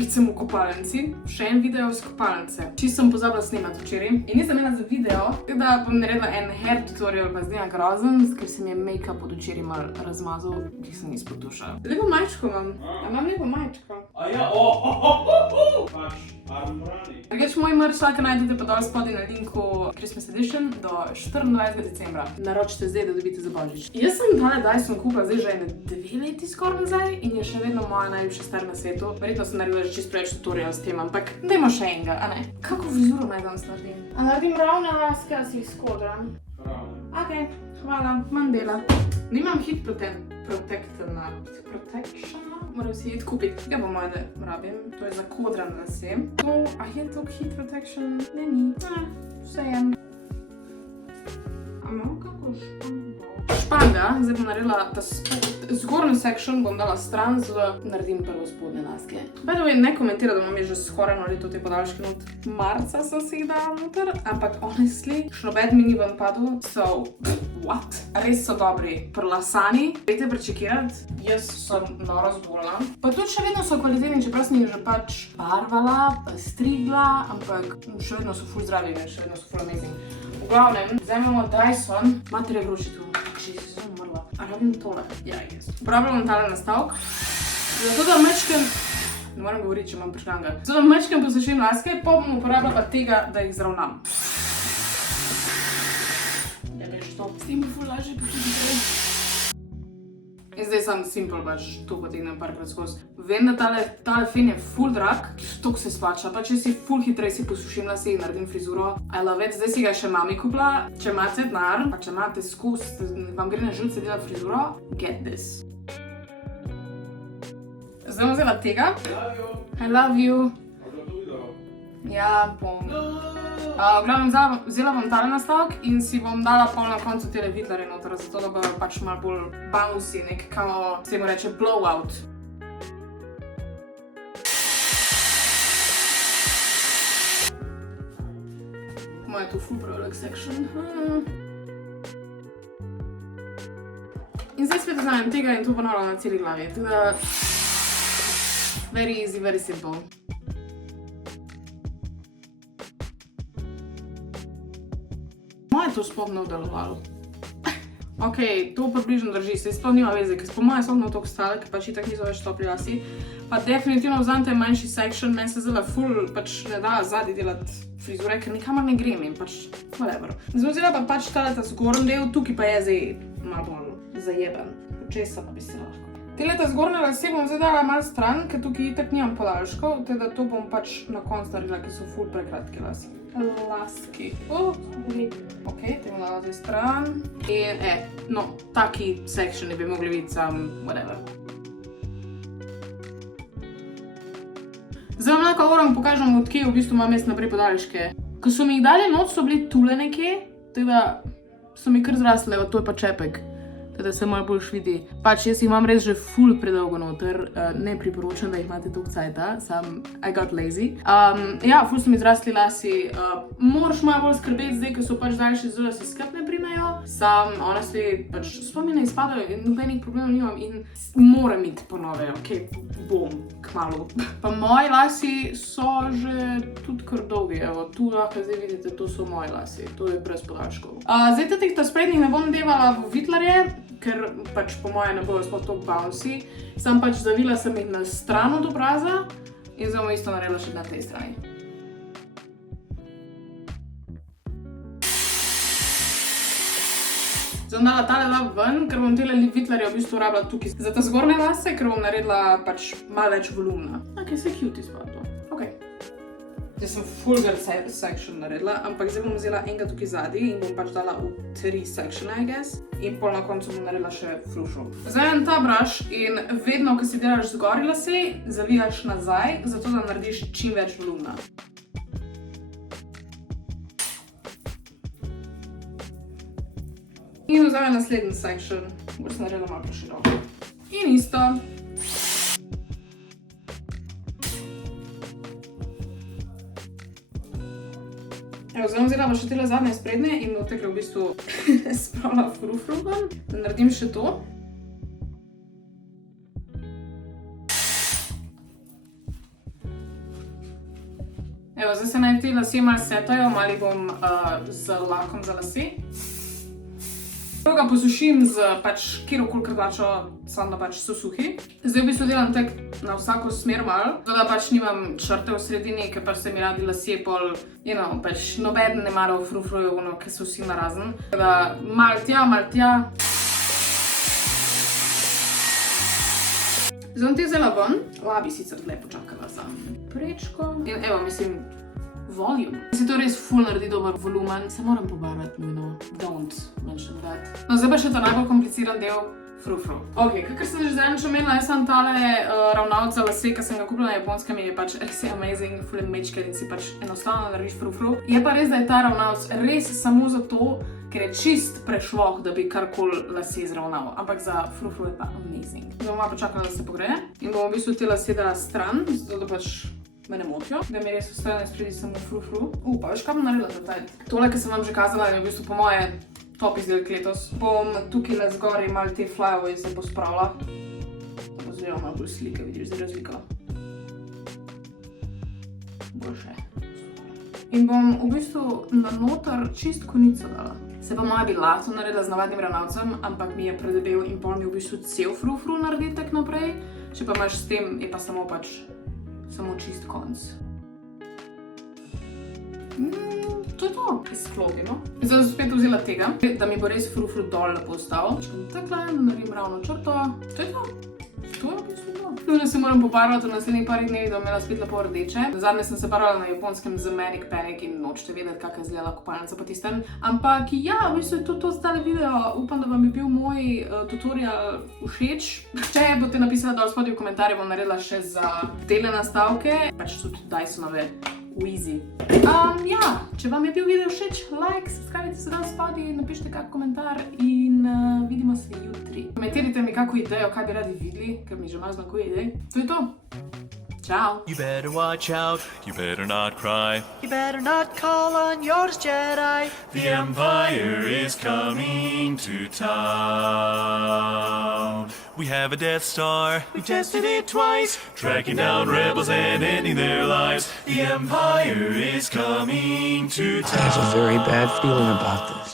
spet sem v kopalnici, še en video iz kopalnice. Čisto sem pozabila snemati včeraj in nisem imela za video, tako da bom naredila en hair tutorial, pa zdaj grozen, ker se mi je make-up od včeraj malo razmazal, ki sem izpod tuša. Lepo majčko imam. Imam lepo majčko. Pač, armorani. Drugač, moj merch lahko najdete pa dol spodaj na linku Christmas Edition do 24. decembra. Naročite zdaj, da dobite za božič. Jaz sem tale Dyson kupila zdaj že 2 leti skoraj nazaj in je še vedno moja najljubša stvar na svetu. Verjetno sem naredila že čisto preveč tutorial s tem, ampak dajmo še enega, a ne? Kako frizuro naj danes naredim? A naredim ravne laske, a si jih skodram? Ravne. Okej, hvala, manj dela. Nimam heat protectiona. Moram si iti kupiti. Ga bom moje rabim. To je za kodran lase. A je to heat protection? Ne, ni. Vse jem. A imam kako špango? Španga, zdaj bom naredila ta zgornji section, bom dala stran, zato naredim prvo spodnje laske. By the way, ne komentira, da imam je že skoraj eno leto te podaljške not. Marca sem si jih dala noter, ampak honestly, šnobed mi ni ven padel, so, what? Res so dobri. Prlasani, dajte prečekirati, jaz sem noro zbolila. Pa tudi še vedno so kvalitetni, čeprav sem jih že pač barvala, pa strigla, ampak še vedno so ful zdravi in še vedno so ful amazing. V glavnem, zdaj imamo Dyson, mater je vroči tu. Jezus, sem umrla. A rabim tole? Ja, jaz. Uporabljam tale nastavek. Zato da mečkem... Ne moram govoriti, če imam priškanga. Zato da mečkem posušim laske, pa bom uporabljala pa tega, da jih zravnam. Ja, veš to. S tem bi ful lažje posuditi. In zdaj sem simple pač to potegnem parkrat skozi. Vem, da tale fen je ful drag, tok se splača, pa če si ful hitrej si posušim lase in naredim frizuro. I love it, zdaj si ga še mami kupila. Če imate denar, pa če imate skus, vam gre na živce delati frizuro, get this. Zdaj bom vzela tega. I love you. Ja, bom. V glavnem, vzela bom tale nastavek in si bom dala pol na koncu tele vitlarje noter, zato da bo pač malo bolj bouncy, nek kao, se mu reče blowout. Moje tu full product section. In zdaj spet vzamem tega in to ponavljam na celi glavi. Teda, very easy, very simple. Moje to sploh ne delovalo. Okej, to približno drži, se sploh nima veze, ker po moje so toliko stale, ker pač itak niso več topli lasi. Pa definitivno vzamete manjši section, meni se zdela ful, pač ne da zadnji delati frizure, ker nikamor ne grem in pač whatever. Zdaj vzela pa pač tale ta zgornji del, tukaj pa je zdaj malo bolj zajeben. Počesa pa bi se lahko. Tele ta zgornje lase bom zdaj dala malo stran, ker tukaj itak nimam podaljškov, teda to bom pač na koncu naredila, ker so ful prekratki lasi. Laski. Ok, te bom dala zdaj stran. In, no, taki sectioni bi mogli biti sam, whatever. Zdaj vam lahko oram pokažem, od kje v bistvu imam jaz naprej podaljške. Ko so mi jih dali not, so bili tule nekje, teda so mi kar zrasle, to je pa čepek. Da se malo boljš vidi. Pač jaz jih imam res že ful predolgo noter, ne priporočam, da jih imate toliko cajta, sam I got lazy. Ja, ful so mi zrasli lasi, moraš malo bolj skrbeti zdaj, ker so pač daljši zelo, se skrb ne primejo. Sam, honestly, pač sploh ne izpadajo in nobenih problemov nimam in moram iti po nove, okej, bom, kmalu. Pa moji lasi so že tudi kar dolgi, evo, tu lahko zdaj vidite, to so moji lasi, to je brez podaljškov. Zdaj teh sprednjih ne bom devala v vitlarje, ker pač po moje ne bojo sploh toliko bouncy. Sam pač zavila sem jih na stran od obraza in zdaj bom isto naredila še na tej strani. Zdaj bom dala tale lap ven, ker bom tele vitlarje v bistvu rabila tukaj za ta zgornje lase, ker bom naredila pač malo več volumna. Ok, se cute izpada to. Ok. Zdaj sem full girl section naredila, ampak zdaj bom vzela enega tukaj zadnji in bom pač dala v 3 sectione, I guess. In pol na koncu bom naredila še frufru. Zdaj imam ta brush in vedno, ko si delaš zgori lase, zavijaš nazaj, zato da narediš čim več volumna. In vzamem naslednji section, bo sem naredila malo preširoko. In isto. Zdaj bom vzela pa še tele zadnje sprednje in od tega v bistvu spravila frufru ven. Da naredim še to. Evo, zdaj se naj ti lasje malo setajo, malo bom z lakom za lase. Ga posušim z kjerokoli krdačo, samo da pač so suhi. Zdaj v bistvu delam tek na vsako smer malo, da pač nimam črte v sredini, ker pač se mi radi lasje pol, pač nobeden ne mara v frufruju, ker so vsi narazen. Da malo tja. Zdaj bom te vzela ven, bi sicer tle počakala za prečko. In evo, mislim, volume. Si to res ful naredi dober volumen, se moram pobarvati nujno. Don't mention that. No, zdaj pa še ta najbolj kompliciran del, frufru. Ok, kakor sem že zadnjič omenila, jaz sem tale ravnalec za lase, ki sem ga kupila na Japonskem in je pač res amazing, ful mečker in si pač enostavno narediš frufru. Je pa res, da je ta ravnalec res samo zato, ker je čist prešloh, da bi karkoli lase zravnal, ampak za frufru je pa amazing. Zdaj bomo počakala, da se pogreje in bomo v bistvu te lase dala stran, zato da pač me ne motijo, da mi res ostane spredi samo frufru. Pa veš, kaj bom naredila za taj? Tole, ki sem vam že kazala, je v bistvu po moje top izdelek letos. Bom tukaj le zgori malo te flyaways pospravila. Da bo zelo malo bolj slike, vidiš zdaj razlika. Boljše. In bom v bistvu na noter čist konico dala. Se pa moja bi lahko naredila z navadnim ravnalcem, ampak mi je predebel in pol mi v bistvu cel frufru naredi tak naprej. Če pa imaš s tem, je pa samo čist konc. To je to. Izklopimo. Zdaj sem spet vzela tega, da mi bo res frufru dol lepo ostal. Takle, naredim ravno črto. To je to. To je v bistvu to. Nujno se moram pobarvati v naslednjih parih dnevih, da bom imela spet lepo rdeče. Zadnje sem se barvala na Japonskem z Manic Panic in nočete vedeti, kakaj je izgledala kopalnica po tistem. Ampak ja, v bistvu je to zdaj video. Upam, da vam je bil moj tutorial všeč. Če boste napisali dol spodaj v komentarje, bom naredila še za tele nastavke. Pač so tudi Dysonove Wheezy. Ja, če vam je bil video všeč, like, subscribe se dol spodaj, napišite kak komentar in vidimo se jutri. Komentirajte mi kako idejo, kaj bi radi videli, ker mi že malo zmanjkuje idej. To je to. Ciao. You better watch out, you better not cry. You better not call on yours Jedi. The Empire is coming to town. We have a Death Star, we've tested it twice, tracking down rebels and ending their lives. The Empire is coming to town. I have a very bad feeling about this.